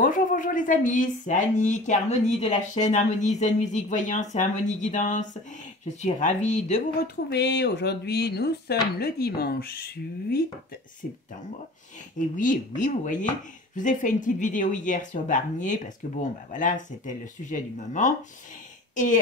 Bonjour, bonjour les amis, c'est Annick, Harmonie de la chaîne Harmonie Zen Musique Voyance et Harmonie Guidance. Je suis ravie de vous retrouver. Aujourd'hui, nous sommes le dimanche 8 septembre. Et oui, vous voyez, je vous ai fait une petite vidéo hier sur Barnier parce que bon, voilà, c'était le sujet du moment. Et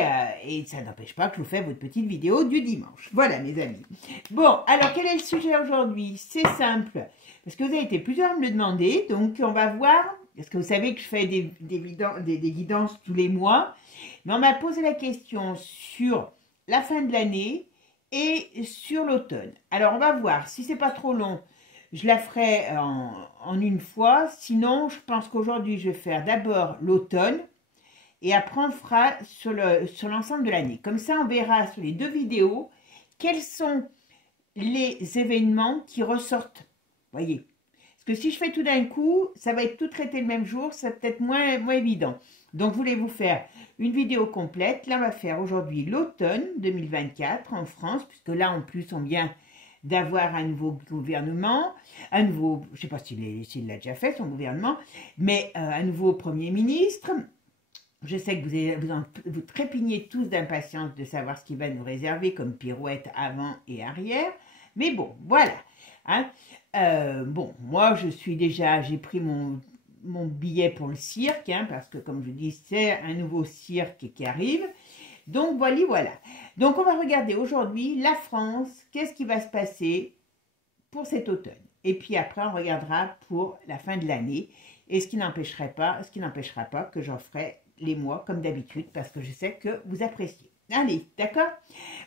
ça n'empêche pas que je vous fais votre petite vidéo du dimanche. Voilà mes amis. Bon, alors quel est le sujet aujourd'hui? C'est simple, parce que vous avez été plusieurs à me le demander, donc on va voir. Parce que vous savez que je fais des guidances tous les mois. Mais on m'a posé la question sur la fin de l'année et sur l'automne. Alors, on va voir. Si c'est pas trop long, je la ferai en une fois. Sinon, je pense qu'aujourd'hui, je vais faire d'abord l'automne. Et après, on fera sur l'ensemble de l'année. Comme ça, on verra sur les deux vidéos quels sont les événements qui ressortent. Voyez. Parce que si je fais tout d'un coup, ça va être tout traité le même jour, c'est peut-être moins évident. Donc, je voulais vous faire une vidéo complète. Là, on va faire aujourd'hui l'automne 2024 en France, puisque là, en plus, on vient d'avoir un nouveau gouvernement, un nouveau, je ne sais pas s'il l'a déjà fait, son gouvernement, mais un nouveau Premier ministre. Je sais que vous trépignez tous d'impatience de savoir ce qu'il va nous réserver comme pirouette avant et arrière. Mais bon, voilà. Hein. Bon, moi, j'ai pris mon billet pour le cirque, hein, parce que, comme je dis, c'est un nouveau cirque qui arrive. Donc, voilà. Donc, on va regarder aujourd'hui la France, qu'est-ce qui va se passer pour cet automne. Et puis après, on regardera pour la fin de l'année, et ce qui n'empêchera pas que j'en ferai les mois comme d'habitude, parce que je sais que vous appréciez. Allez, d'accord?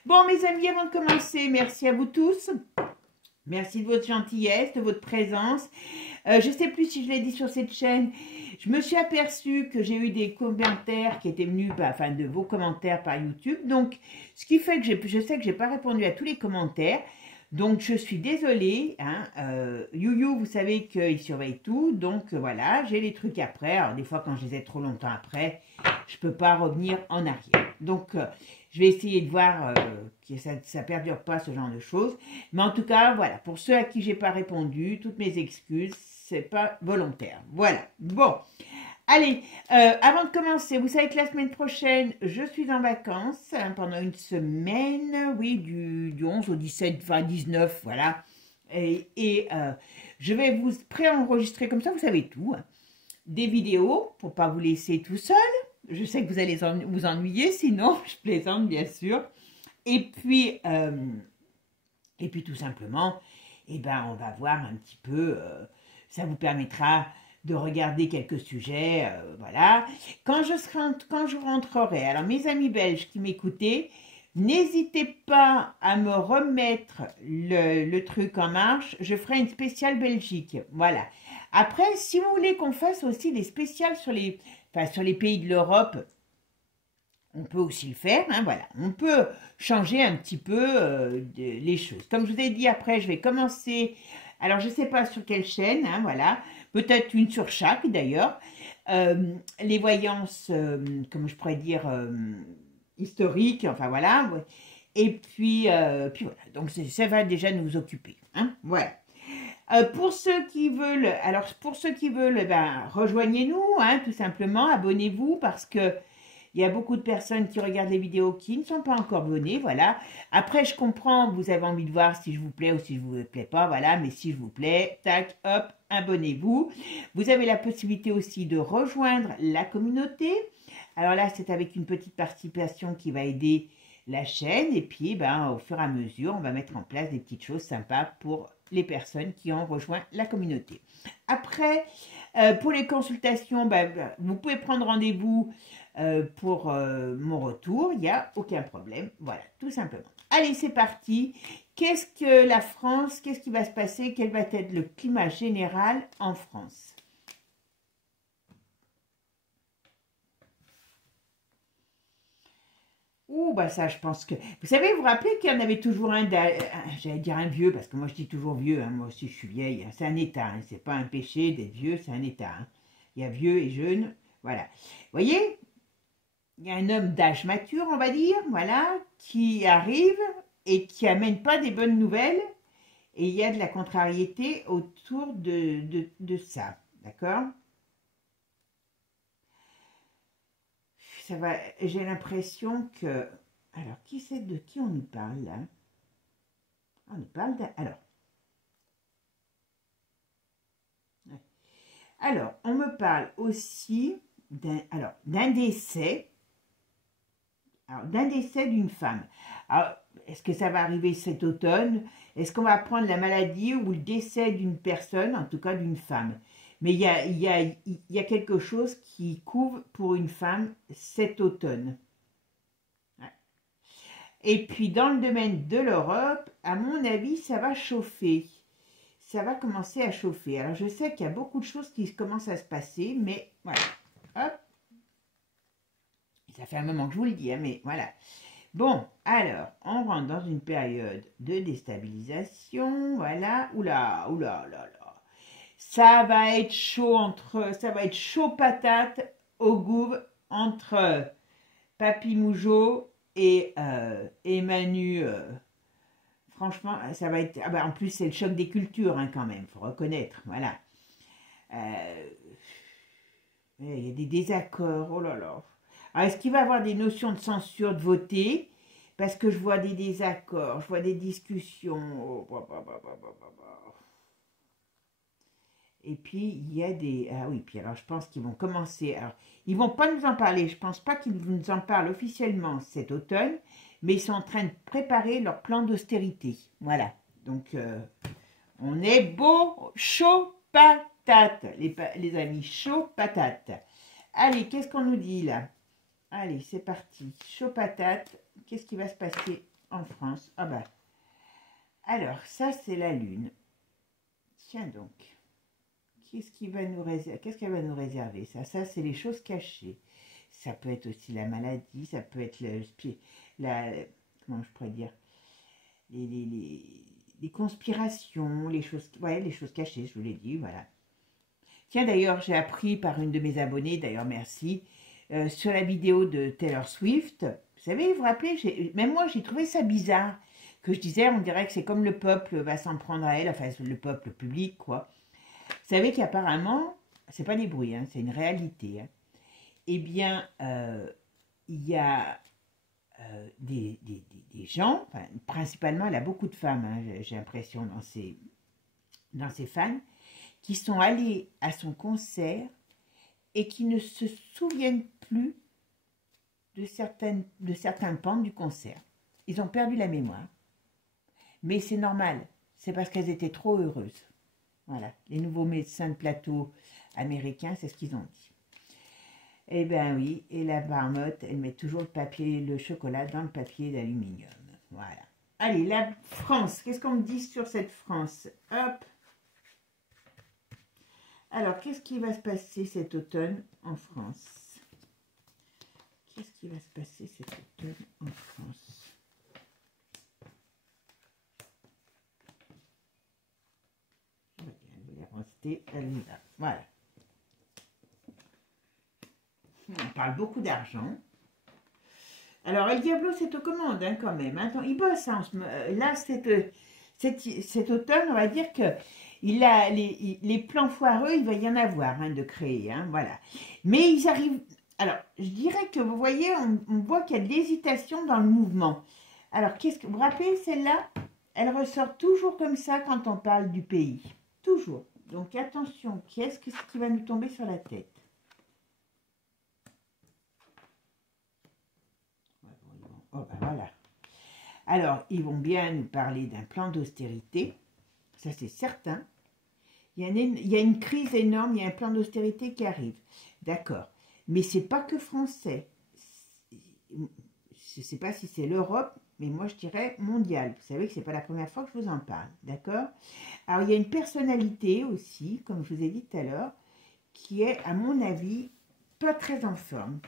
Bon, mes amis, avant de commencer, merci à vous tous. Merci de votre gentillesse, de votre présence. Je ne sais plus si je l'ai dit sur cette chaîne. Je me suis aperçue que j'ai eu des commentaires qui étaient venus, enfin de vos commentaires par YouTube. Donc, ce qui fait que je sais que je n'ai pas répondu à tous les commentaires. Donc, je suis désolée. Hein, Youyou, vous savez qu'il surveille tout. Donc, voilà, j'ai les trucs après. Alors, des fois, quand je les ai trop longtemps après, je ne peux pas revenir en arrière. Donc, je vais essayer de voir que ça ne perdure pas ce genre de choses. Mais en tout cas, voilà, pour ceux à qui je n'ai pas répondu, toutes mes excuses, ce n'est pas volontaire. Voilà, bon. Allez, avant de commencer, vous savez que la semaine prochaine, je suis en vacances hein, pendant une semaine, oui, du 11 au 17, enfin 19, voilà. Et je vais vous préenregistrer comme ça, vous savez tout, hein, des vidéos pour ne pas vous laisser tout seul. Je sais que vous allez vous ennuyer, sinon, je plaisante bien sûr. Et puis tout simplement, eh ben, on va voir un petit peu, ça vous permettra de regarder quelques sujets, voilà. Quand je rentrerai, alors mes amis belges qui m'écoutaient, n'hésitez pas à me remettre le truc en marche, je ferai une spéciale Belgique, voilà. Après, si vous voulez qu'on fasse aussi des spéciales sur les pays de l'Europe, on peut aussi le faire, hein, voilà. On peut changer un petit peu les choses. Comme je vous ai dit, après, je vais commencer, alors je ne sais pas sur quelle chaîne, hein, voilà, peut-être une sur chaque d'ailleurs, les voyances, comme je pourrais dire, historiques, enfin voilà, ouais. Et puis voilà, donc ça va déjà nous occuper, hein, voilà. Pour ceux qui veulent, ben, rejoignez-nous, hein, tout simplement, abonnez-vous parce que il y a beaucoup de personnes qui regardent les vidéos qui ne sont pas encore abonnées, voilà. Après, je comprends, vous avez envie de voir si je vous plais ou si je vous plais pas, voilà. Mais si je vous plais, tac, hop, abonnez-vous. Vous avez la possibilité aussi de rejoindre la communauté. Alors là, c'est avec une petite participation qui va aider la chaîne. Et puis, ben, au fur et à mesure, on va mettre en place des petites choses sympas pour les personnes qui ont rejoint la communauté. Après, pour les consultations, ben, vous pouvez prendre rendez-vous pour mon retour, il n'y a aucun problème. Voilà, tout simplement. Allez, c'est parti. Qu'est-ce que la France, qu'est-ce qui va se passer? Quel va être le climat général en France? Ouh, bah ça, je pense que... Vous savez, vous vous rappelez qu'il y en avait toujours j'allais dire un vieux, parce que moi je dis toujours vieux, hein, moi aussi je suis vieille, hein, c'est un état, hein, c'est pas un péché d'être vieux, c'est un état. Hein. Il y a vieux et jeune, voilà. Vous voyez, il y a un homme d'âge mature, on va dire, voilà, qui arrive et qui amène pas des bonnes nouvelles, et il y a de la contrariété autour de ça, d'accord? ça va, j'ai l'impression que... Alors, de qui on nous parle, là? On nous parle d'un... Alors, on me parle aussi d'un décès. Alors, d'un décès d'une femme. Alors, est-ce que ça va arriver cet automne? Est-ce qu'on va apprendre la maladie ou le décès d'une personne, en tout cas d'une femme? Mais il y a quelque chose qui couvre pour une femme cet automne. Ouais. Et puis, dans le domaine de l'Europe, à mon avis, ça va chauffer. Ça va commencer à chauffer. Alors, je sais qu'il y a beaucoup de choses qui commencent à se passer, mais voilà. Hop. Ça fait un moment que je vous le dis, hein, mais voilà. Bon, alors, on rentre dans une période de déstabilisation, voilà. Oula, oula, là, là. Ça va être chaud patate au gouve entre Papy Mougeot et Manu. Franchement, ça va être... Ah bah, en plus, c'est le choc des cultures, hein, quand même, il faut reconnaître, voilà. Il y a des désaccords, oh là là. Alors, est-ce qu'il va y avoir des notions de censure de voter? Parce que je vois des désaccords, je vois des discussions. Oh, et puis, il y a des... Ah oui, puis alors, je pense qu'ils vont commencer... Alors, ils ne vont pas nous en parler, je ne pense pas qu'ils nous en parlent officiellement cet automne, mais ils sont en train de préparer leur plan d'austérité. Voilà. Donc, on est beau, chaud, patate, les amis, chaud, patate. Allez, qu'est-ce qu'on nous dit là? Allez, c'est parti. Chaud, patate. Qu'est-ce qui va se passer en France? Ah bah. Alors, ça, c'est la Lune. Tiens donc. Qu'est-ce qu'elle va nous réserver? Ça c'est les choses cachées. Ça peut être aussi la maladie, ça peut être comment je pourrais dire, les conspirations, les choses cachées, je vous l'ai dit, voilà. Tiens, d'ailleurs, j'ai appris par une de mes abonnées, d'ailleurs, merci, sur la vidéo de Taylor Swift. Vous savez, vous vous rappelez, même moi, j'ai trouvé ça bizarre, que je disais, on dirait que c'est comme le peuple va s'en prendre à elle, enfin, le peuple public, quoi. Vous savez qu'apparemment, c'est pas des bruits, hein, c'est une réalité. Hein. Eh bien, il y a des gens, enfin, principalement, elle a beaucoup de femmes, hein, j'ai l'impression, dans ses fans, qui sont allés à son concert et qui ne se souviennent plus de certains pans du concert. Ils ont perdu la mémoire. Mais c'est normal, c'est parce qu'elles étaient trop heureuses. Voilà, les nouveaux médecins de plateau américains, c'est ce qu'ils ont dit. Eh bien oui, et la marmotte, elle met toujours le chocolat dans le papier d'aluminium. Voilà. Allez, la France, qu'est-ce qu'on me dit sur cette France? Hop. Alors, qu'est-ce qui va se passer cet automne en France? Qu'est-ce qui va se passer cet automne en France? Elle y va. Voilà. On parle beaucoup d'argent. Alors, El Diablo, c'est aux commandes, hein, quand même. Attends, il bosse. Hein, là, cet automne, on va dire que les plans foireux, il va y en avoir hein, de créer. Hein, voilà. Mais ils arrivent... Alors, je dirais que, vous voyez, on voit qu'il y a de l'hésitation dans le mouvement. Alors, vous vous rappelez, celle-là, elle ressort toujours comme ça quand on parle du pays. Toujours. Donc, attention, qu'est-ce qui va nous tomber sur la tête? Oh, ben voilà. Alors, ils vont bien nous parler d'un plan d'austérité. Ça, c'est certain. Il y a une crise énorme, il y a un plan d'austérité qui arrive. D'accord. Mais ce n'est pas que français. Je ne sais pas si c'est l'Europe, mais moi, je dirais mondial. Vous savez que ce n'est pas la première fois que je vous en parle. D'accord? Alors, il y a une personnalité aussi, comme je vous ai dit tout à l'heure, qui est, à mon avis, pas très en forme.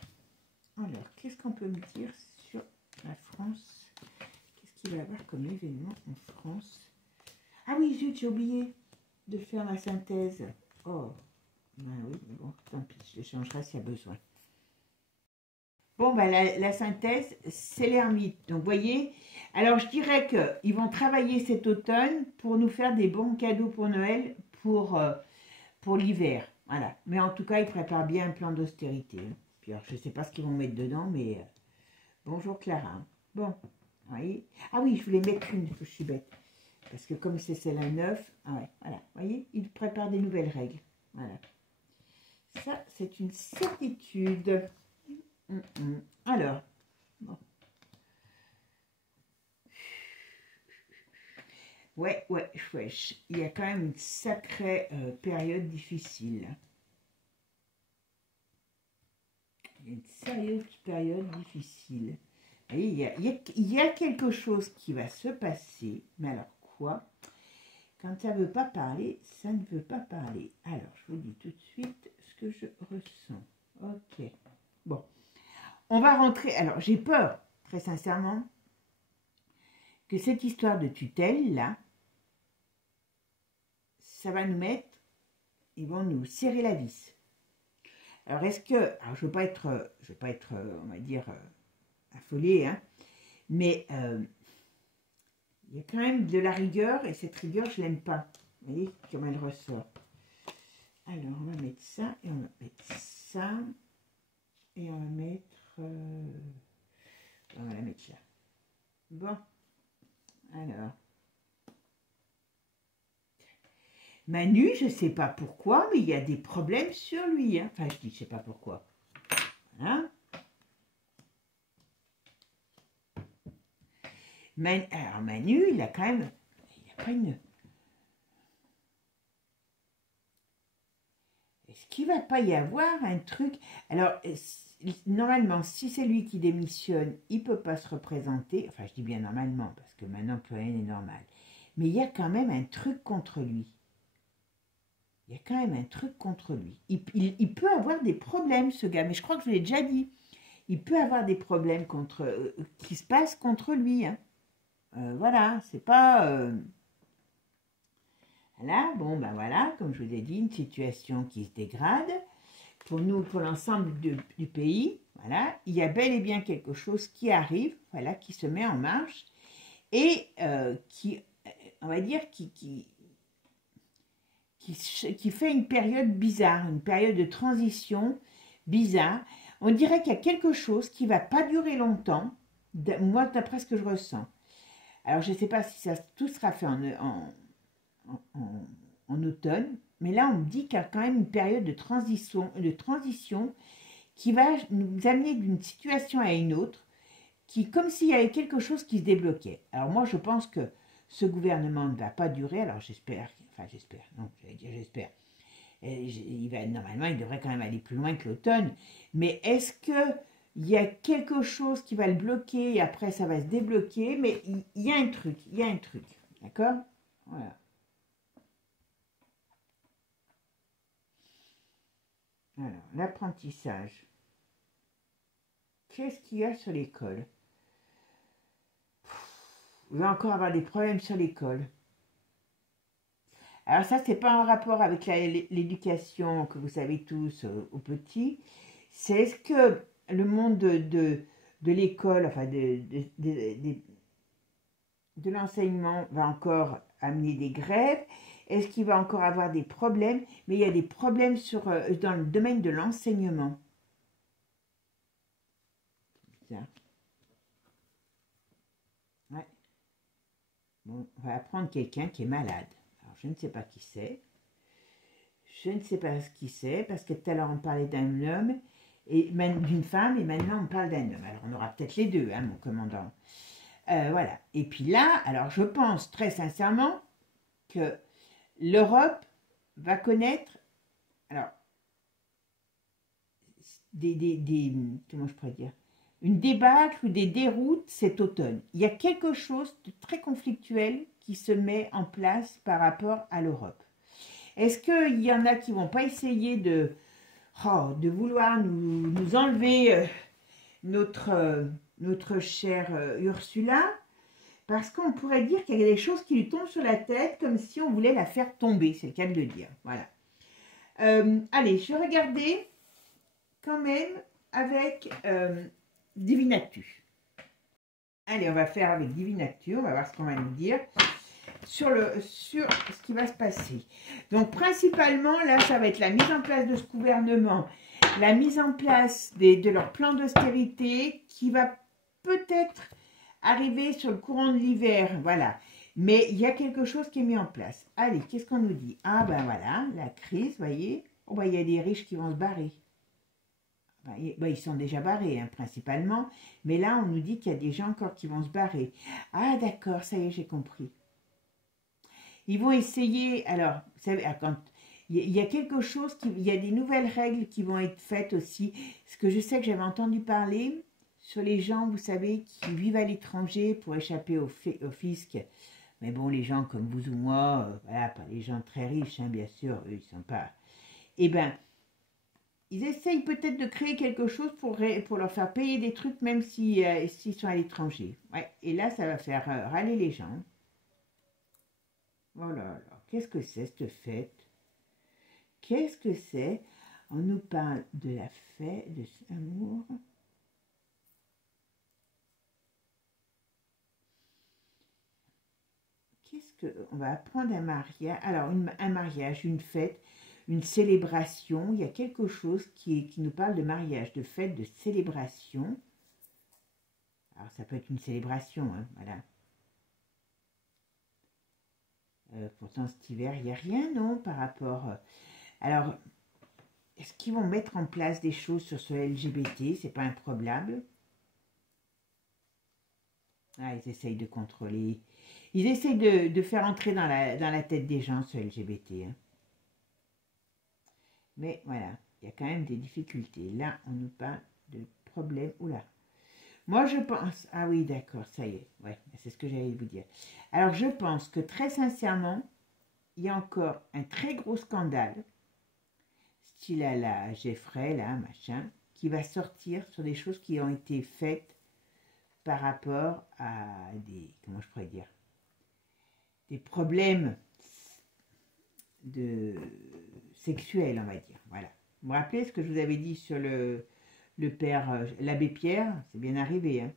Alors, qu'est-ce qu'on peut me dire sur la France? Qu'est-ce qu'il va y avoir comme événement en France? Ah oui, zut, j'ai oublié de faire la synthèse. Oh, ben oui, mais bon, tant pis, je les changerai s'il y a besoin. Bon, ben la synthèse, c'est l'ermite. Donc, vous voyez, alors je dirais qu'ils vont travailler cet automne pour nous faire des bons cadeaux pour Noël, pour l'hiver. Voilà. Mais en tout cas, ils préparent bien un plan d'austérité. Puis alors, je ne sais pas ce qu'ils vont mettre dedans, mais bonjour Clara. Bon, vous voyez. Ah oui, je voulais mettre une, je suis bête. Parce que comme c'est celle à 9, ah ouais, voilà, vous voyez, il prépare des nouvelles règles. Voilà. Ça, c'est une certitude. Alors, bon. Ouais, wesh. Il y a quand même une sacrée période difficile. Il y a une sérieuse période difficile. Vous voyez, il y a quelque chose qui va se passer. Mais alors quoi? Quand ça ne veut pas parler, ça ne veut pas parler. Alors, je vous dis tout de suite ce que je ressens. Ok. Bon. On va rentrer. Alors, j'ai peur, très sincèrement, que cette histoire de tutelle, là, ça va nous mettre, ils vont nous serrer la vis. Alors, est-ce que, alors je veux pas être, on va dire, affolée, hein, mais il y a quand même de la rigueur, et cette rigueur, je l'aime pas. Vous voyez comment elle ressort. Alors, on va mettre ça, et on va mettre ça, et on va mettre, on va la mettre là. Bon, alors. Manu, je ne sais pas pourquoi, mais il y a des problèmes sur lui. Hein. Enfin, je dis, je ne sais pas pourquoi. Voilà. Alors, Manu, il a quand même... Il n'y a pas une... Est-ce qu'il ne va pas y avoir un truc... Alors, normalement, si c'est lui qui démissionne, il ne peut pas se représenter. Enfin, je dis bien normalement, parce que maintenant, plus rien n'est normal. Mais il y a quand même un truc contre lui. Il y a quand même un truc contre lui. Il peut avoir des problèmes, ce gars, mais je crois que je l'ai déjà dit. Il peut avoir des problèmes qui se passent contre lui. Hein. Voilà, c'est pas... Voilà, bon, ben voilà, comme je vous ai dit, une situation qui se dégrade. Pour nous, pour l'ensemble du pays, voilà, il y a bel et bien quelque chose qui arrive, voilà, qui se met en marche et qui, on va dire, qui fait une période bizarre, une période de transition bizarre. On dirait qu'il y a quelque chose qui ne va pas durer longtemps, moi d'après ce que je ressens. Alors je ne sais pas si ça tout sera fait en automne, mais là on me dit qu'il y a quand même une période de transition qui va nous amener d'une situation à une autre, comme s'il y avait quelque chose qui se débloquait. Alors moi je pense que ce gouvernement ne va pas durer, alors j'espère, non, j'allais dire j'espère. Normalement, il devrait quand même aller plus loin que l'automne. Mais est-ce qu'il y a quelque chose qui va le bloquer et après ça va se débloquer? Mais il y a un truc, D'accord? Voilà. Alors, l'apprentissage. Qu'est-ce qu'il y a sur l'école? On va encore avoir des problèmes sur l'école. Alors ça, c'est pas en rapport avec l'éducation que vous savez tous aux petits. C'est est-ce que le monde de l'école, enfin de l'enseignement va encore amener des grèves? Est-ce qu'il va encore avoir des problèmes? Mais il y a des problèmes dans le domaine de l'enseignement. Ouais. Bon, on va apprendre quelqu'un qui est malade. Alors, je ne sais pas qui c'est. Je ne sais pas ce qui c'est, parce que tout à l'heure, on parlait d'un homme, et d'une femme, et maintenant, on parle d'un homme. Alors, on aura peut-être les deux, hein, mon commandant. Voilà. Et puis là, alors, je pense très sincèrement que l'Europe va connaître, alors, comment je pourrais dire, une débâcle ou des déroutes cet automne. Il y a quelque chose de très conflictuel qui se met en place par rapport à l'Europe. Est-ce qu'il y en a qui ne vont pas essayer de vouloir nous enlever notre chère Ursula? Parce qu'on pourrait dire qu'il y a des choses qui lui tombent sur la tête comme si on voulait la faire tomber, c'est le cas de le dire. Voilà. Allez, je vais regarder quand même avec Divinactu. Allez, on va faire avec Divinactu, on va voir ce qu'on va nous dire sur ce qui va se passer. Donc, principalement, là, ça va être la mise en place de ce gouvernement la mise en place de leur plan d'austérité qui va peut-être arriver sur le courant de l'hiver, voilà. Mais il y a quelque chose qui est mis en place. Allez, qu'est-ce qu'on nous dit? Ah ben voilà, la crise, voyez. Oh ben il y a des riches qui vont se barrer. Ben, ils sont déjà barrés, hein, principalement. Mais là, on nous dit qu'il y a des gens encore qui vont se barrer. Ah d'accord, ça y est, j'ai compris. Ils vont essayer, alors, vous savez, quand il y a quelque chose, il y a des nouvelles règles qui vont être faites aussi. Ce que je sais que j'avais entendu parler sur les gens, vous savez, qui vivent à l'étranger pour échapper au fisc. Mais bon, les gens comme vous ou moi, voilà, pas les gens très riches, hein, bien sûr, eux, ils sont pas... Eh bien, ils essayent peut-être de créer quelque chose pour leur faire payer des trucs, même s'ils sont à l'étranger. Ouais, et là, ça va faire râler les gens. Oh là là, qu'est-ce que c'est cette fête? Qu'est-ce que c'est? On nous parle de la fête de l'amour. Qu'est-ce que... On va apprendre un mariage. Alors, un mariage, une fête, une célébration. Il y a quelque chose qui nous parle de mariage, de fête, de célébration. Alors, ça peut être une célébration, hein, voilà. Pourtant, cet hiver, il n'y a rien, non, par rapport... Alors, est-ce qu'ils vont mettre en place des choses sur ce LGBT? C'est pas improbable. Ah, ils essayent de contrôler. Ils essayent de faire entrer dans la tête des gens ce LGBT. Hein. Mais voilà, il y a quand même des difficultés. Là, on nous parle de problèmes. Oula. Moi, je pense... Ah oui, d'accord, ça y est. Ouais, c'est ce que j'allais vous dire. Alors, je pense que très sincèrement, il y a encore un très gros scandale, style à la Jeffrey, là, machin, qui va sortir sur des choses qui ont été faites par rapport à des... Comment je pourrais dire? Des problèmes sexuels, on va dire. Voilà. Vous vous rappelez ce que je vous avais dit sur le père, l'abbé Pierre? C'est bien arrivé, hein.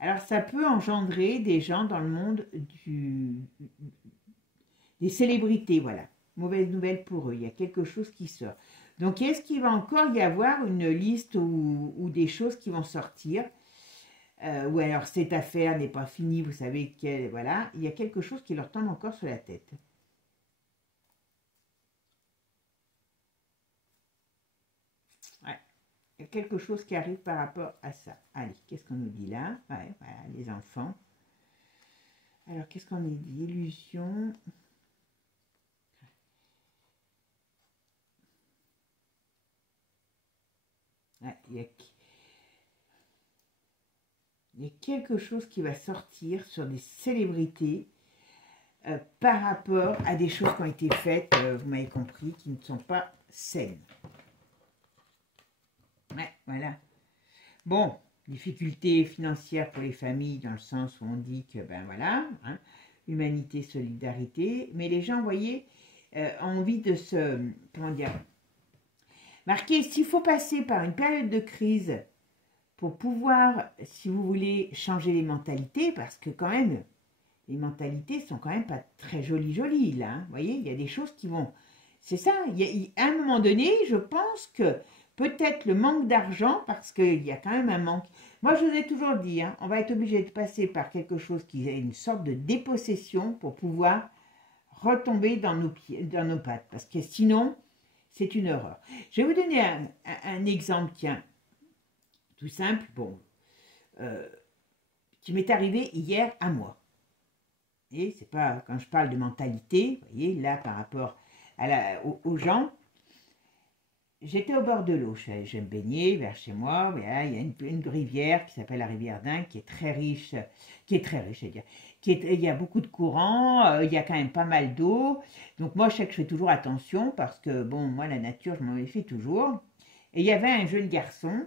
Alors, ça peut engendrer des gens dans le monde des célébrités, voilà. Mauvaise nouvelle pour eux, il y a quelque chose qui sort. Donc, est-ce qu'il va encore y avoir une liste ou des choses qui vont sortir ou alors cette affaire n'est pas finie, vous savez, voilà, il y a quelque chose qui leur tombe encore sur la tête. Ouais, il y a quelque chose qui arrive par rapport à ça. Allez, qu'est-ce qu'on nous dit là? Ouais, voilà, les enfants. Alors, qu'est-ce qu'on nous dit? Illusion. Ouais, il y a quelque chose qui va sortir sur des célébrités par rapport à des choses qui ont été faites, vous m'avez compris, qui ne sont pas saines. Ouais, voilà. Bon, difficultés financières pour les familles, dans le sens où on dit que, ben voilà, hein, humanité, solidarité, mais les gens, vous voyez, ont envie de se, comment dire, marquer, s'il faut passer par une période de crise pour pouvoir, si vous voulez, changer les mentalités, parce que quand même, les mentalités sont quand même pas très jolies, là. Hein. Vous voyez, il y a des choses qui vont... C'est ça, à un moment donné, je pense que peut-être le manque d'argent, parce qu'il y a quand même un manque. Moi, je vous ai toujours dit, hein, on va être obligé de passer par quelque chose qui est une sorte de dépossession pour pouvoir retomber dans nos pattes. Parce que sinon, c'est une horreur. Je vais vous donner un exemple, tiens, tout simple, bon, qui m'est arrivé hier à moi. Et c'est pas, quand je parle de mentalité, vous voyez, là, par rapport aux gens, j'étais au bord de l'eau, je me baignais vers chez moi, voilà, il y a une rivière qui s'appelle la rivière d'Ain, qui est très riche, c'est-à-dire, il y a beaucoup de courant, il y a quand même pas mal d'eau, donc moi je sais que je fais toujours attention, parce que, bon, moi la nature, je m'en méfie toujours, et il y avait un jeune garçon,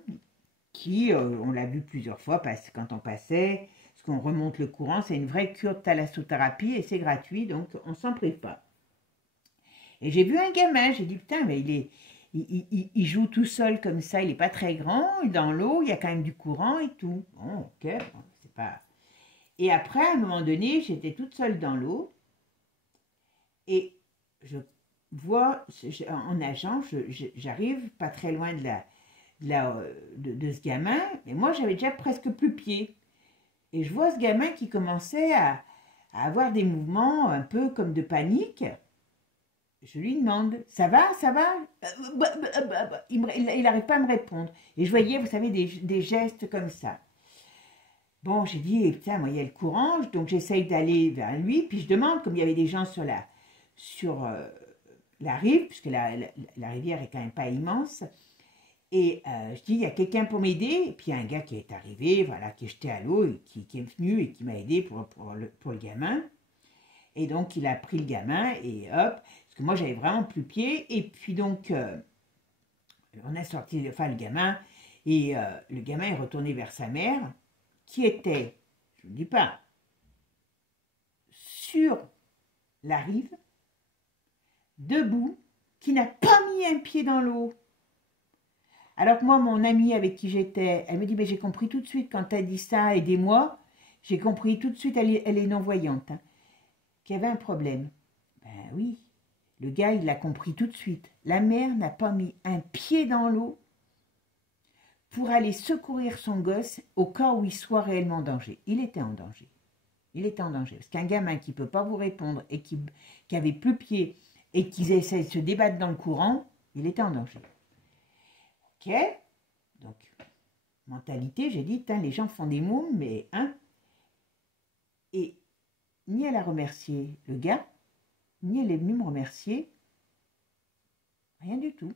qui, on l'a vu plusieurs fois, quand on passait, parce qu'on remonte le courant, c'est une vraie cure de thalassothérapie, et c'est gratuit, donc on ne s'en prive pas. Et j'ai vu un gamin, j'ai dit, putain, mais il joue tout seul comme ça, il n'est pas très grand, dans l'eau, il y a quand même du courant et tout. Bon, ok, c'est pas... Et après, à un moment donné, j'étais toute seule dans l'eau, et vois, en nageant, j'arrive pas très loin de ce gamin, mais moi j'avais déjà presque plus pied. Et je vois ce gamin qui commençait à avoir des mouvements un peu comme de panique. Je lui demande, ça va, ça va? Il n'arrive pas à me répondre. Et je voyais, vous savez, des gestes comme ça. Bon, j'ai dit, putain, moi, il y a le courant, donc j'essaye d'aller vers lui, puis je demande, comme il y avait des gens sur la rive, puisque la rivière est quand même pas immense, et je dis, il y a quelqu'un pour m'aider, et puis il y a un gars qui est arrivé, voilà, qui est jeté à l'eau, et qui est venu et qui m'a aidé pour le gamin. Et donc, il a pris le gamin, et hop, parce que moi, j'avais vraiment plus pied, et puis donc, on a sorti le gamin, et le gamin est retourné vers sa mère, qui était, je ne dis pas, sur la rive, debout, qui n'a pas mis un pied dans l'eau. Alors que moi, mon amie avec qui j'étais, elle me dit, mais j'ai compris tout de suite quand tu as dit ça, aidez-moi, j'ai compris tout de suite, elle est non-voyante, hein, qu'il y avait un problème. Ben oui, le gars, il l'a compris tout de suite. La mère n'a pas mis un pied dans l'eau pour aller secourir son gosse au cas où il soit réellement en danger. Il était en danger. Il était en danger. Parce qu'un gamin qui ne peut pas vous répondre et qui avait plus pied et qui essaie de se débattre dans le courant, il était en danger. Ok? Donc, mentalité, j'ai dit, les gens font des mots, mais hein? Et ni elle a remercié le gars, ni elle est venue me remercier. Rien du tout.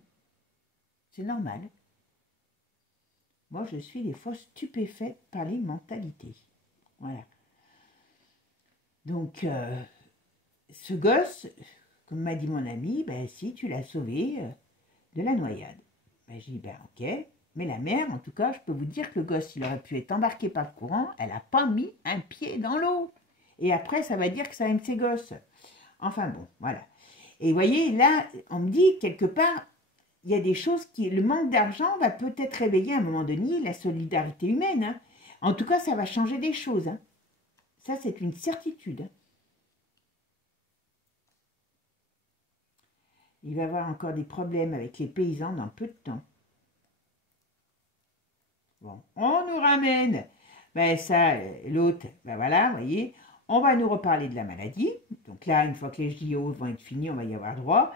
C'est normal. Moi, je suis des fois stupéfaite par les mentalités. Voilà. Donc, ce gosse, comme m'a dit mon ami, ben si, tu l'as sauvé de la noyade. Ben, j'ai dit, ben ok. Mais la mère, en tout cas, je peux vous dire que le gosse, il aurait pu être embarqué par le courant, elle n'a pas mis un pied dans l'eau. Et après, ça va dire que ça aime ses gosses. Enfin bon, voilà. Et vous voyez, là, on me dit, quelque part, il y a des choses qui... Le manque d'argent va peut-être réveiller à un moment donné la solidarité humaine. Hein. En tout cas, ça va changer des choses. Hein. Ça, c'est une certitude. Il va y avoir encore des problèmes avec les paysans dans peu de temps. Bon, on nous ramène. Ben ça, l'autre, ben voilà, vous voyez, on va nous reparler de la maladie. Donc là, une fois que les JO vont être finis, on va y avoir droit.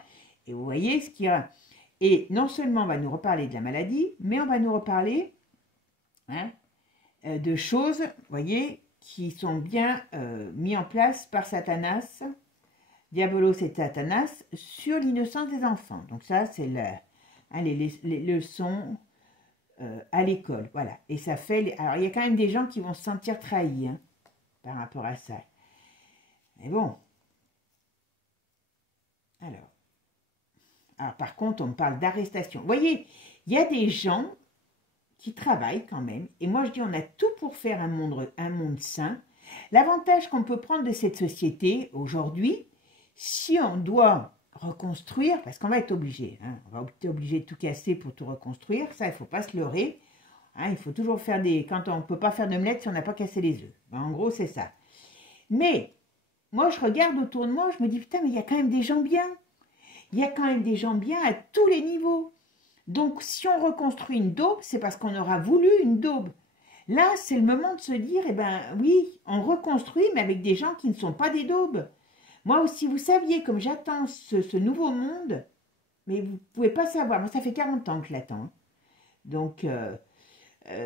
Et vous voyez ce qu'il y a... Et non seulement on va nous reparler de la maladie, mais on va nous reparler de choses, vous voyez, qui sont bien mis en place par Satanas, Diabolos et Satanas, sur l'innocence des enfants. Donc ça, c'est les leçons à l'école, voilà. Et ça fait... Alors, il y a quand même des gens qui vont se sentir trahis par rapport à ça. Mais bon. Alors, par contre, on me parle d'arrestation. Vous voyez, il y a des gens qui travaillent quand même. Et moi, je dis, on a tout pour faire un monde sain. L'avantage qu'on peut prendre de cette société aujourd'hui, si on doit reconstruire, parce qu'on va être obligé, on va être obligé de tout casser pour tout reconstruire, ça, il ne faut pas se leurrer. Il faut toujours faire quand on ne peut pas faire d'omelette si on n'a pas cassé les œufs. En gros, c'est ça. Mais, moi, je regarde autour de moi, je me dis, putain, mais il y a quand même des gens bien. Il y a quand même des gens bien à tous les niveaux. Donc, si on reconstruit une daube, c'est parce qu'on aura voulu une daube. Là, c'est le moment de se dire, eh ben oui, on reconstruit, mais avec des gens qui ne sont pas des daubes. Moi aussi, vous saviez, comme j'attends ce nouveau monde, mais vous ne pouvez pas savoir. Moi, ça fait 40 ans que je l'attends. Donc,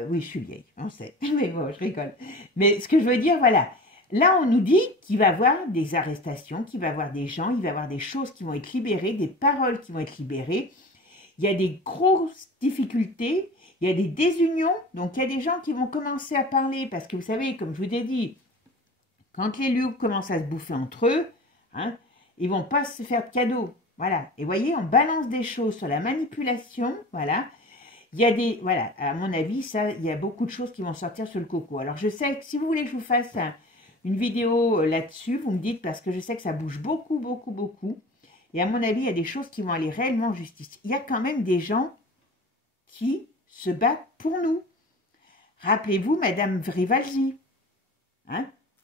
oui, je suis vieille, on sait. Mais bon, je rigole. Mais ce que je veux dire, voilà. Là, on nous dit qu'il va y avoir des arrestations, qu'il va y avoir des gens, il va y avoir des choses qui vont être libérées, des paroles qui vont être libérées. Il y a des grosses difficultés, il y a des désunions. Donc, il y a des gens qui vont commencer à parler parce que vous savez, comme je vous ai dit, quand les loups commencent à se bouffer entre eux, ils ne vont pas se faire de cadeaux. Voilà. Et vous voyez, on balance des choses sur la manipulation. Voilà. Il y a des... Voilà. À mon avis, ça, il y a beaucoup de choses qui vont sortir sur le coco. Alors, je sais que si vous voulez que je vous fasse une vidéo là-dessus, vous me dites, parce que je sais que ça bouge beaucoup, beaucoup, beaucoup. Et à mon avis, il y a des choses qui vont aller réellement en justice. Il y a quand même des gens qui se battent pour nous. Rappelez-vous Madame Vrivalji.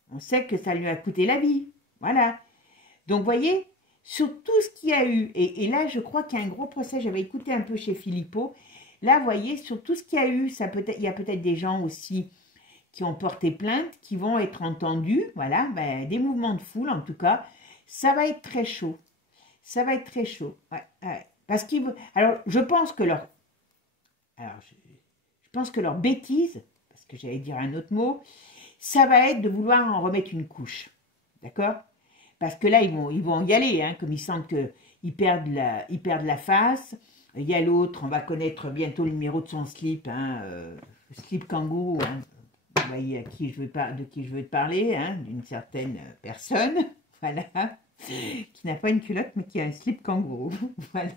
On sait que ça lui a coûté la vie. Voilà. Donc, vous voyez, sur tout ce qu'il y a eu. Et là, je crois qu'il y a un gros procès. J'avais écouté un peu chez Philippot. Là, vous voyez, sur tout ce qu'il y a eu, il y a peut-être des gens aussi qui ont porté plainte, qui vont être entendus. Voilà, ben, des mouvements de foule, en tout cas. Ça va être très chaud. Ça va être très chaud. Ouais, ouais. Parce qu'ils... Alors, je pense que leur... Alors, je pense que leur bêtise, parce que j'allais dire un autre mot, ça va être de vouloir en remettre une couche. D'accord? Parce que là, ils vont y aller, hein, comme ils sentent qu'ils perdent la face. Il y a l'autre, on va connaître bientôt le numéro de son slip, hein, slip kangourou, hein. Vous voyez de qui je veux te parler, hein, d'une certaine personne, voilà, qui n'a pas une culotte, mais qui a un slip kangourou, voilà,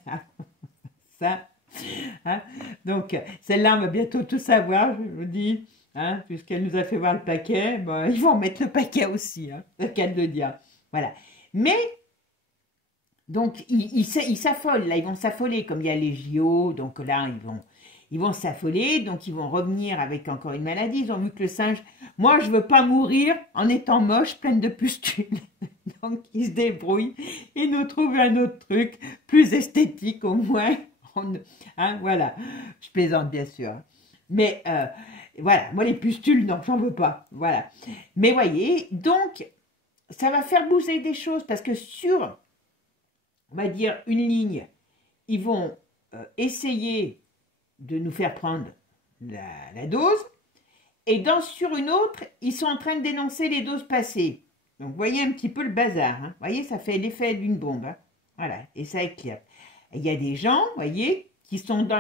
ça, hein. Donc, celle-là, on va bientôt tout savoir, je vous dis, hein, puisqu'elle nous a fait voir le paquet, bon, ils vont mettre le paquet aussi, hein, c'est le cas de le dire, voilà. Mais, donc, ils s'affolent, là, ils vont s'affoler, comme il y a les JO, donc là, ils vont s'affoler, donc ils vont revenir avec encore une maladie. Ils ont vu que le singe, moi je veux pas mourir en étant moche, pleine de pustules. Donc ils se débrouillent, ils nous trouvent un autre truc, plus esthétique au moins. Hein, voilà, je plaisante bien sûr. Mais voilà, moi les pustules, non, j'en veux pas. Voilà. Mais voyez, donc ça va faire bouger des choses parce que sur, on va dire, une ligne, ils vont essayer de nous faire prendre la dose, et sur une autre, ils sont en train de dénoncer les doses passées. Donc, vous voyez un petit peu le bazar, hein. Vous voyez, ça fait l'effet d'une bombe, hein. Voilà, et ça éclaire. Il y a des gens, vous voyez, qui sont dans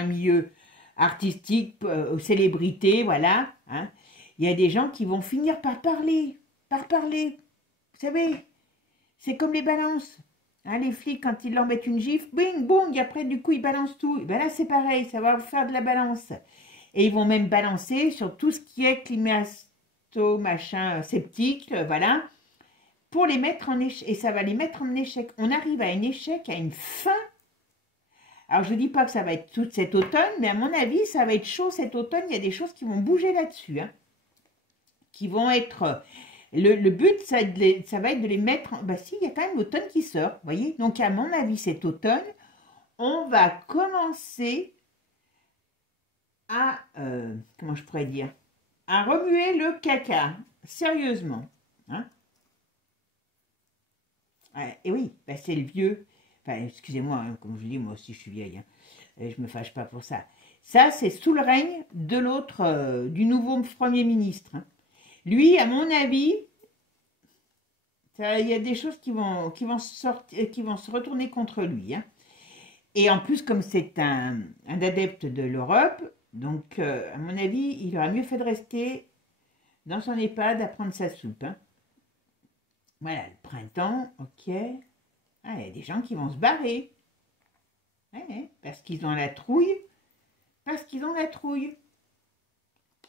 le milieu artistique, célébrité, voilà, hein. Il y a des gens qui vont finir par parler, vous savez, c'est comme les balances. Hein, les flics, quand ils leur mettent une gifle, bing, boum, et après, du coup, ils balancent tout. Et ben là, c'est pareil, ça va faire de la balance. Et ils vont même balancer sur tout ce qui est climato, machin, sceptique, voilà, pour les mettre en échec. Et ça va les mettre en échec. On arrive à un échec, à une fin. Alors, je ne dis pas que ça va être tout cet automne, mais à mon avis, ça va être chaud cet automne. Il y a des choses qui vont bouger là-dessus, hein, qui vont être... Le but, ça va être de les mettre... Bah si, il y a quand même l'automne qui sort, vous voyez. Donc, à mon avis, cet automne, on va commencer à... comment je pourrais dire? À remuer le caca, sérieusement. Hein, ouais, et oui, bah c'est le vieux... Enfin, excusez-moi, hein, comme je dis, moi aussi, je suis vieille. Hein, et je ne me fâche pas pour ça. Ça, c'est sous le règne de l'autre, du nouveau Premier ministre. Hein. Lui, à mon avis, il y a des choses qui vont se retourner contre lui. Hein. Et en plus, comme c'est un adepte de l'Europe, donc à mon avis, il aurait mieux fait de rester dans son EHPAD à prendre sa soupe. Hein. Voilà, le printemps, ok. Ah, il y a des gens qui vont se barrer. Ouais, parce qu'ils ont la trouille.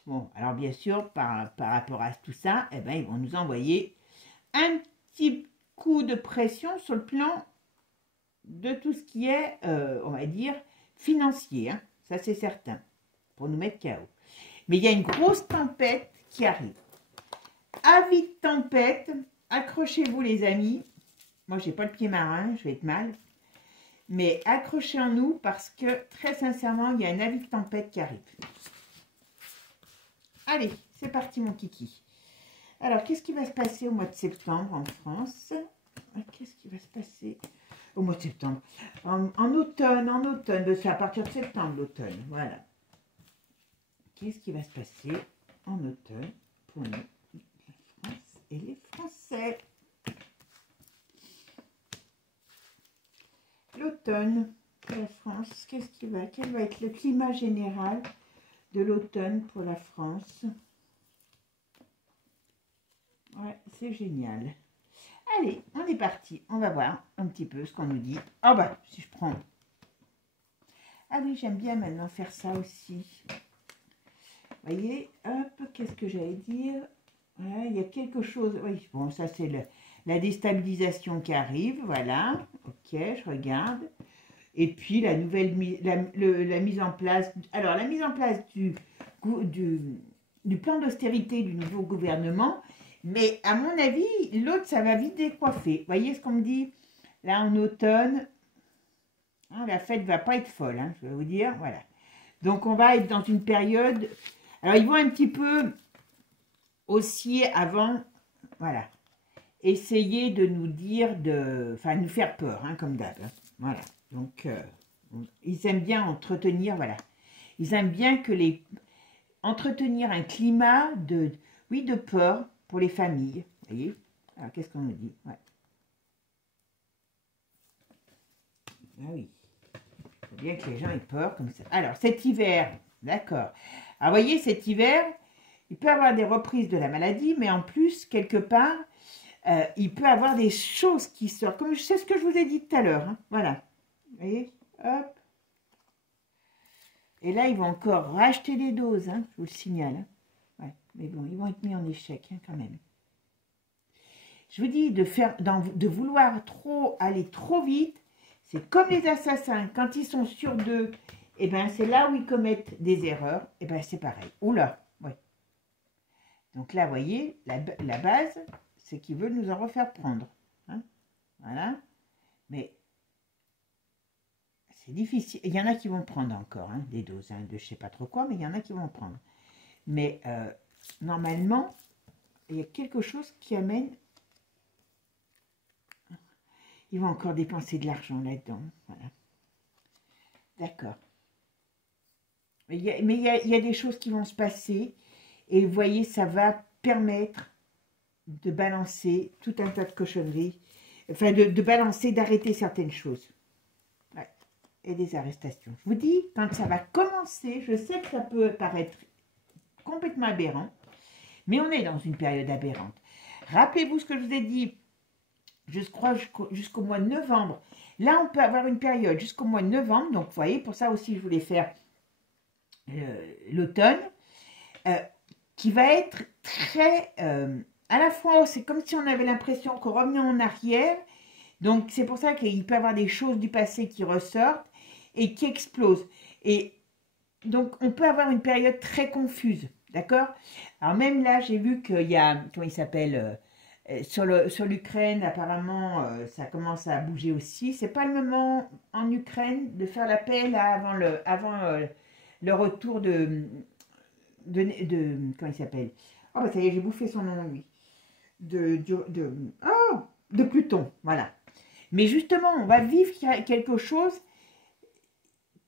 Bon, alors bien sûr, par rapport à tout ça, eh ben, ils vont nous envoyer un petit coup de pression sur le plan de tout ce qui est, on va dire, financier. Hein. Ça, c'est certain, pour nous mettre KO. Mais il y a une grosse tempête qui arrive. Avis de tempête, accrochez-vous les amis. Moi, j'ai pas le pied marin, je vais être mal. Mais accrochez-nous parce que, très sincèrement, il y a un avis de tempête qui arrive. Allez, c'est parti mon kiki. Alors, qu'est-ce qui va se passer au mois de septembre en France? Qu'est-ce qui va se passer au mois de septembre? En automne, c'est à partir de septembre l'automne, voilà. Qu'est-ce qui va se passer en automne pour nous, la France et les Français? L'automne pour la France, quel va être le climat général de l'automne pour la France? Ouais, c'est génial. Allez, on est parti. On va voir un petit peu ce qu'on nous dit. Ah bah, si je prends... Ah oui, j'aime bien maintenant faire ça aussi. Vous voyez, hop, qu'est-ce que j'allais dire? Ouais, il y a quelque chose... Oui, bon, ça c'est la déstabilisation qui arrive, voilà. Ok, je regarde. Et puis la mise en place... Alors, la mise en place du plan d'austérité du nouveau gouvernement... Mais à mon avis, l'autre, ça va vite décoiffer. Vous voyez ce qu'on me dit? Là, en automne, hein, la fête va pas être folle, hein, je vais vous dire. Voilà. Donc, on va être dans une période... Alors, ils vont un petit peu aussi avant, voilà, essayer de nous dire, enfin, nous faire peur, hein, comme d'hab. Hein. Voilà. Donc, ils aiment bien entretenir, voilà. Ils aiment bien entretenir un climat oui, de peur pour les familles. Vous voyez? Alors, qu'est-ce qu'on nous dit? Ouais. Ah oui. Il faut bien que les gens aient peur comme ça. Alors, cet hiver, d'accord. Alors, vous voyez, cet hiver, il peut y avoir des reprises de la maladie, mais en plus, quelque part, il peut y avoir des choses qui sortent. Comme c'est ce que je vous ai dit tout à l'heure. Hein. Voilà. Vous voyez? Hop. Et là, ils vont encore racheter des doses, hein, je vous le signale. Hein. Ouais, mais bon, ils vont être mis en échec, hein, quand même. Je vous dis, de vouloir aller trop vite, c'est comme les assassins. Quand ils sont sûrs d'eux, et ben, c'est là où ils commettent des erreurs. Et ben, c'est pareil. Oula, oui. Donc là, vous voyez, la base, c'est qu'ils veulent nous en refaire prendre. Hein. Voilà. Mais c'est difficile. Il y en a qui vont prendre encore hein, des doses hein, de je ne sais pas trop quoi, mais il y en a qui vont prendre. Mais normalement, il y a quelque chose qui amène... Ils vont encore dépenser de l'argent là-dedans. Voilà. D'accord. Mais il y a des choses qui vont se passer. Et vous voyez, ça va permettre de balancer tout un tas de cochonneries. Enfin, de balancer, d'arrêter certaines choses. Ouais. Et des arrestations. Je vous dis, quand ça va commencer, je sais que ça peut paraître complètement aberrant. Mais on est dans une période aberrante. Rappelez-vous ce que je vous ai dit. Je crois jusqu'au mois de novembre. Là, on peut avoir une période jusqu'au mois de novembre. Donc, vous voyez, pour ça aussi, je voulais faire l'automne. Qui va être très... à la fois, c'est comme si on avait l'impression qu'on revenait en arrière. Donc, c'est pour ça qu'il peut y avoir des choses du passé qui ressortent et qui explosent. Et donc, on peut avoir une période très confuse. D'accord? Alors, même là, j'ai vu qu'il y a... Comment il s'appelle sur l'Ukraine, apparemment, ça commence à bouger aussi. C'est pas le moment en Ukraine de faire la paix là, avant le retour de comment il s'appelle? Oh, bah ça y est, j'ai bouffé son nom, lui. De Pluton, voilà. Mais justement, on va vivre quelque chose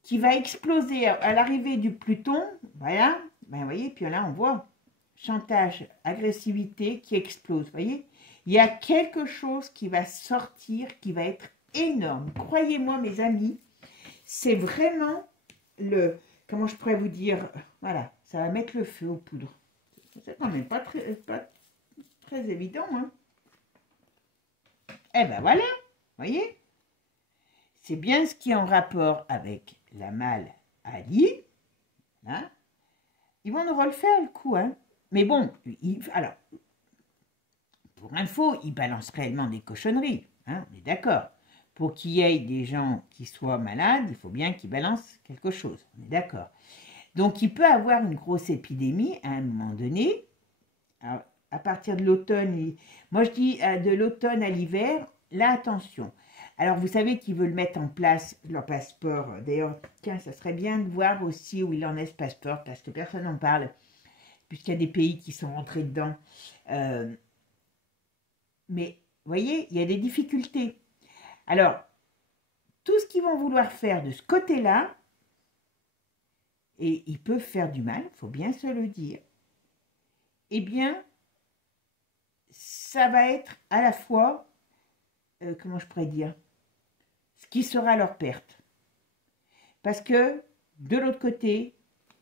qui va exploser à l'arrivée du Pluton. Voilà. Ben, vous voyez, puis là, on voit chantage, agressivité qui explose. Vous voyez, il y a quelque chose qui va sortir, qui va être énorme. Croyez-moi, mes amis, c'est vraiment comment je pourrais vous dire, voilà, ça va mettre le feu aux poudres. C'est quand même pas très évident, hein. Eh ben voilà, voyez, c'est bien ce qui est en rapport avec la maladie. Hein. Ils vont nous refaire le coup, hein. Mais bon, alors, pour info, ils balancent réellement des cochonneries, hein, on est d'accord. Pour qu'il y ait des gens qui soient malades, il faut bien qu'ils balancent quelque chose, on est d'accord. Donc, il peut avoir une grosse épidémie à un moment donné. Alors, à partir de l'automne, moi je dis de l'automne à l'hiver, là, attention. Alors, vous savez qu'ils veulent mettre en place leur passeport. D'ailleurs, tiens, ça serait bien de voir aussi où il en est ce passeport, parce que personne n'en parle, puisqu'il y a des pays qui sont rentrés dedans. Mais, vous voyez, il y a des difficultés. Alors, tout ce qu'ils vont vouloir faire de ce côté-là, et ils peuvent faire du mal, il faut bien se le dire, eh bien, ça va être à la fois, comment je pourrais dire, ce qui sera leur perte. Parce que, de l'autre côté,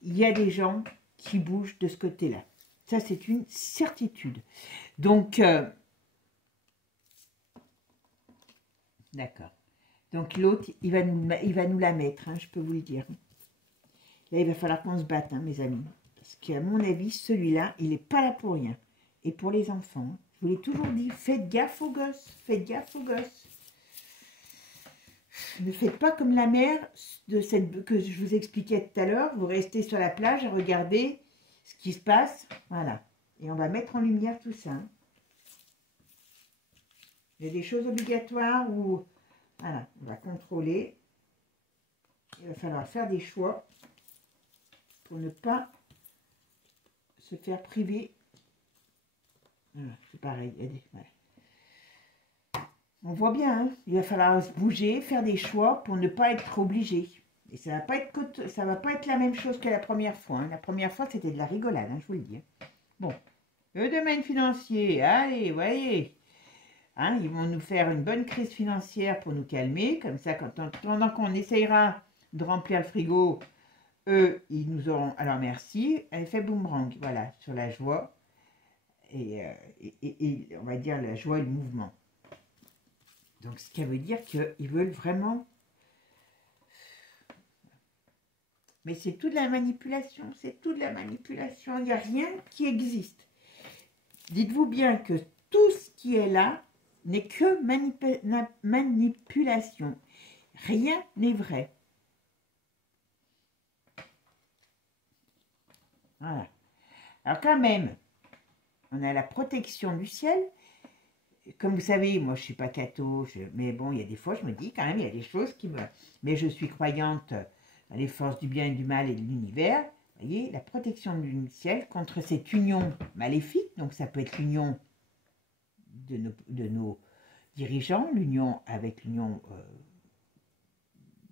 il y a des gens qui bougent de ce côté-là. Ça, c'est une certitude. Donc, d'accord. Donc, l'autre, il va nous la mettre, hein, je peux vous le dire. Là, il va falloir qu'on se batte, hein, mes amis. Parce qu'à mon avis, celui-là, il n'est pas là pour rien. Et pour les enfants, je vous l'ai toujours dit, faites gaffe aux gosses. Faites gaffe aux gosses. Ne faites pas comme la mère que je vous expliquais tout à l'heure. Vous restez sur la plage à regarder ce qui se passe. Voilà. Et on va mettre en lumière tout ça. Hein. Il y a des choses obligatoires où, voilà, on va contrôler. Il va falloir faire des choix pour ne pas se faire priver. Voilà, c'est pareil. Il y a des, ouais. On voit bien, hein, il va falloir se bouger, faire des choix pour ne pas être obligé. Et ça va pas être la même chose que la première fois. Hein. La première fois, c'était de la rigolade, hein, je vous le dis. Bon, le domaine financier, allez, voyez. Hein, ils vont nous faire une bonne crise financière pour nous calmer. Comme ça, pendant qu'on essayera de remplir le frigo, eux, ils nous auront... Alors, merci. Effet boomerang, voilà, sur la joie. Et on va dire la joie et le mouvement. Donc, ce qui veut dire qu'ils veulent vraiment... Mais c'est toute la manipulation, c'est toute la manipulation. Il n'y a rien qui existe. Dites-vous bien que tout ce qui est là n'est que manipulation. Rien n'est vrai. Voilà. Alors quand même, on a la protection du ciel. Comme vous savez, moi je ne suis pas catho, mais bon, il y a des fois, je me dis quand même, il y a des choses qui me... Mais je suis croyante dans les forces du bien et du mal et de l'univers. Vous voyez, la protection du ciel contre cette union maléfique. Donc ça peut être l'union de nos dirigeants, l'union avec l'union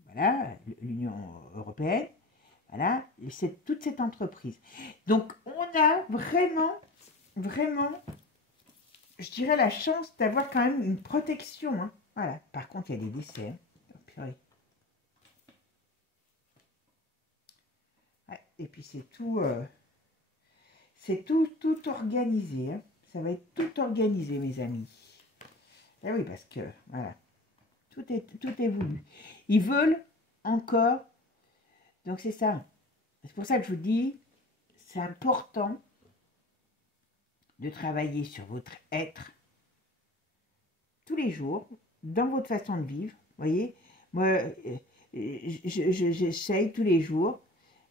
voilà, l'Union européenne. Voilà, c'est toute cette entreprise. Donc on a vraiment, vraiment... je dirais la chance d'avoir quand même une protection. Hein. Voilà. Par contre, il y a des décès. Hein. Oh, purée. Ouais. Et puis c'est tout organisé. Hein. Ça va être tout organisé, mes amis. Eh oui, parce que, voilà, tout est voulu. Ils veulent encore... Donc c'est ça. C'est pour ça que je vous dis, c'est important de travailler sur votre être tous les jours, dans votre façon de vivre. Vous voyez, moi, j'essaye tous les jours.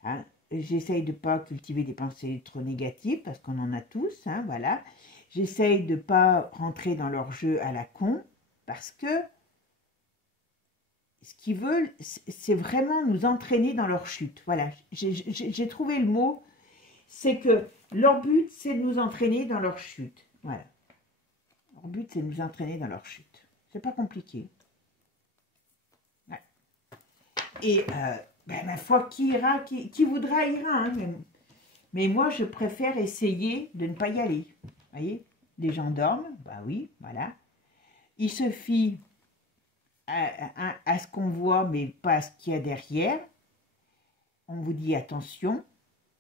Hein, j'essaye de ne pas cultiver des pensées trop négatives, parce qu'on en a tous. Hein, voilà. J'essaye de ne pas rentrer dans leur jeu à la con, parce que ce qu'ils veulent, c'est vraiment nous entraîner dans leur chute. Voilà, j'ai trouvé le mot. C'est que leur but, c'est de nous entraîner dans leur chute. Voilà. Leur but, c'est de nous entraîner dans leur chute. C'est pas compliqué. Ouais. Et, ma foi, qui voudra ira. Hein, mais moi, je préfère essayer de ne pas y aller. Vous voyez, les gens dorment, bah oui, voilà. Ils se fient à ce qu'on voit, mais pas à ce qu'il y a derrière. On vous dit attention,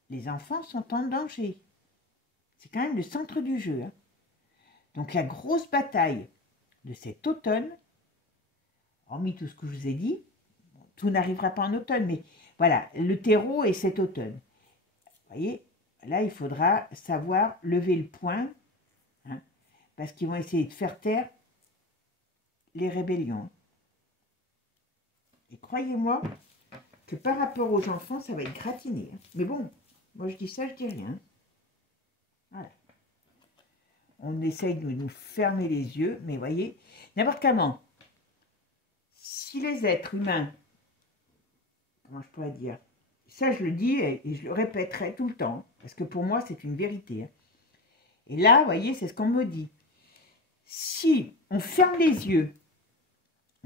les enfants sont en danger. C'est quand même le centre du jeu. Hein. Donc la grosse bataille de cet automne, hormis tout ce que je vous ai dit, tout n'arrivera pas en automne, mais voilà, le terreau est cet automne. Vous voyez, là il faudra savoir lever le poing, hein, parce qu'ils vont essayer de faire taire les rébellions. Et croyez-moi que par rapport aux enfants, ça va être gratiné. Hein. Mais bon, moi je dis ça, je dis rien. Voilà. On essaye de nous fermer les yeux, mais voyez, n'importe comment, si les êtres humains, comment je pourrais dire, ça je le dis et je le répéterai tout le temps, parce que pour moi c'est une vérité. Hein. Et là, vous voyez, c'est ce qu'on me dit. Si on ferme les yeux,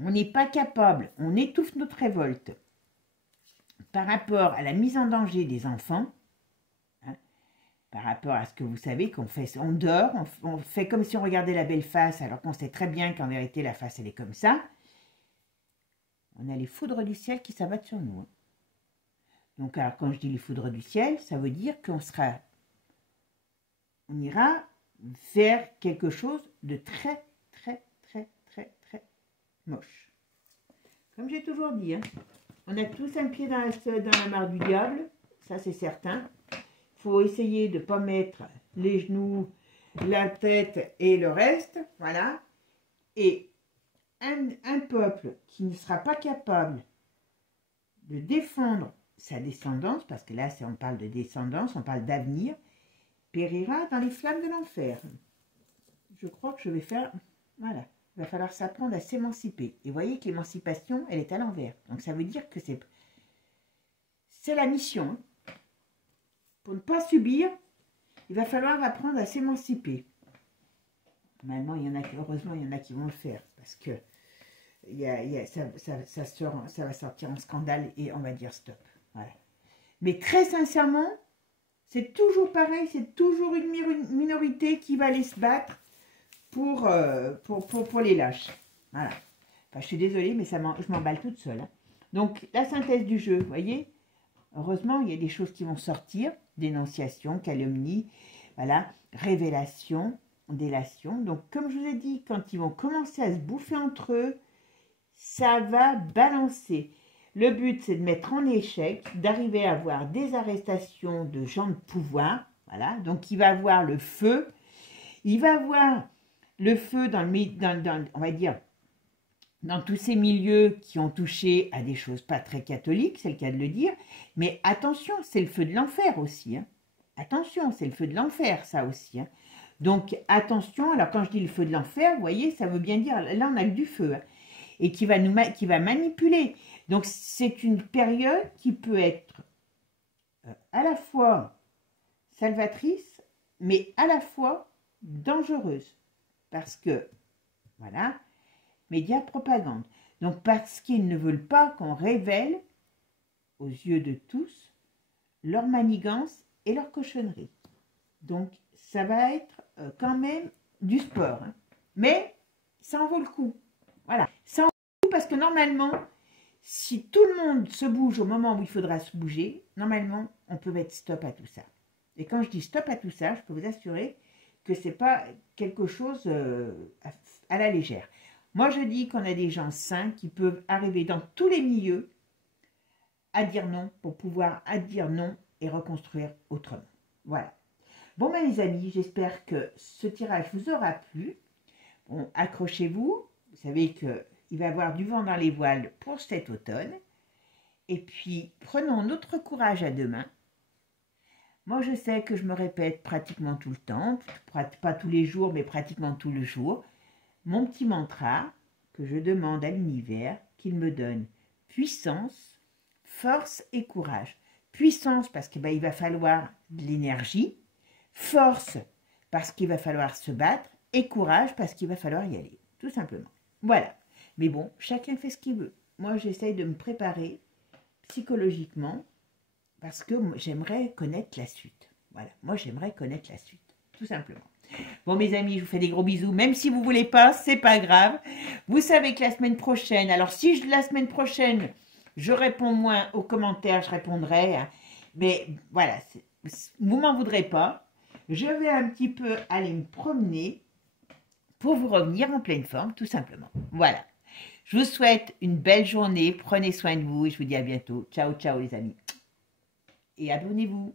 on n'est pas capable, on étouffe notre révolte par rapport à la mise en danger des enfants, par rapport à ce que vous savez qu'on fait, on dort, on fait comme si on regardait la belle face, alors qu'on sait très bien qu'en vérité la face elle est comme ça. On a les foudres du ciel qui s'abattent sur nous. Hein. Donc alors quand je dis les foudres du ciel, ça veut dire qu'on ira vers quelque chose de très moche. Comme j'ai toujours dit, hein, on a tous un pied dans la mare du diable, ça c'est certain. Il faut essayer de ne pas mettre les genoux, la tête et le reste, voilà. Et un peuple qui ne sera pas capable de défendre sa descendance, parce que là, on parle de descendance, on parle d'avenir, périra dans les flammes de l'enfer. Je crois que je vais faire, voilà, il va falloir s'apprendre à s'émanciper. Et vous voyez que l'émancipation, elle est à l'envers. Donc ça veut dire que c'est la mission. Pour ne pas subir, il va falloir apprendre à s'émanciper. Maintenant, heureusement, il y en a qui vont le faire. Parce que ça va sortir en scandale et on va dire stop. Voilà. Mais très sincèrement, c'est toujours pareil, c'est toujours une minorité qui va aller se battre pour les lâches. Voilà. Enfin, je suis désolée, mais je m'emballe toute seule. Hein. Donc, la synthèse du jeu, vous voyez, heureusement, il y a des choses qui vont sortir. Dénonciation, calomnie, voilà, révélation, délation. Donc, comme je vous ai dit, quand ils vont commencer à se bouffer entre eux, ça va balancer. Le but, c'est de mettre en échec, d'arriver à avoir des arrestations de gens de pouvoir. Voilà, donc il va avoir le feu. Il va avoir le feu on va dire, dans tous ces milieux qui ont touché à des choses pas très catholiques, c'est le cas de le dire. Mais attention, c'est le feu de l'enfer aussi. Hein. Attention, c'est le feu de l'enfer, ça aussi. Hein. Donc, attention, alors quand je dis le feu de l'enfer, vous voyez, ça veut bien dire, là on a du feu. Hein, et qui va manipuler. Donc, c'est une période qui peut être à la fois salvatrice, mais à la fois dangereuse. Parce que, voilà, médias propagande. Donc, parce qu'ils ne veulent pas qu'on révèle, aux yeux de tous, leur manigance et leur cochonnerie. Donc, ça va être quand même du sport. Hein. Mais, ça en vaut le coup. Voilà. Ça en vaut le coup parce que normalement, si tout le monde se bouge au moment où il faudra se bouger, normalement, on peut mettre stop à tout ça. Et quand je dis stop à tout ça, je peux vous assurer que ce n'est pas quelque chose à la légère. Moi, je dis qu'on a des gens sains qui peuvent arriver dans tous les milieux à dire non pour pouvoir dire non et reconstruire autrement. Voilà. Bon, ben, les amis, j'espère que ce tirage vous aura plu. Bon, accrochez-vous. Vous savez qu'il va y avoir du vent dans les voiles pour cet automne. Et puis, prenons notre courage à deux mains. Moi, je sais que je me répète pratiquement tout le temps, pas tous les jours, mais pratiquement tout le jour. Mon petit mantra que je demande à l'univers qu'il me donne puissance, force et courage. Puissance parce qu'il va falloir de l'énergie, force parce qu'il va falloir se battre et courage parce qu'il va falloir y aller, tout simplement. Voilà. Mais bon, chacun fait ce qu'il veut. Moi, j'essaye de me préparer psychologiquement parce que j'aimerais connaître la suite. Voilà, moi j'aimerais connaître la suite, tout simplement. Bon, mes amis, je vous fais des gros bisous. Même si vous ne voulez pas, c'est pas grave. Vous savez que la semaine prochaine, alors si la semaine prochaine, je réponds moins aux commentaires, je répondrai. Hein, mais voilà, vous m'en voudrez pas. Je vais un petit peu aller me promener pour vous revenir en pleine forme, tout simplement. Voilà. Je vous souhaite une belle journée. Prenez soin de vous et je vous dis à bientôt. Ciao, ciao les amis. Et abonnez-vous.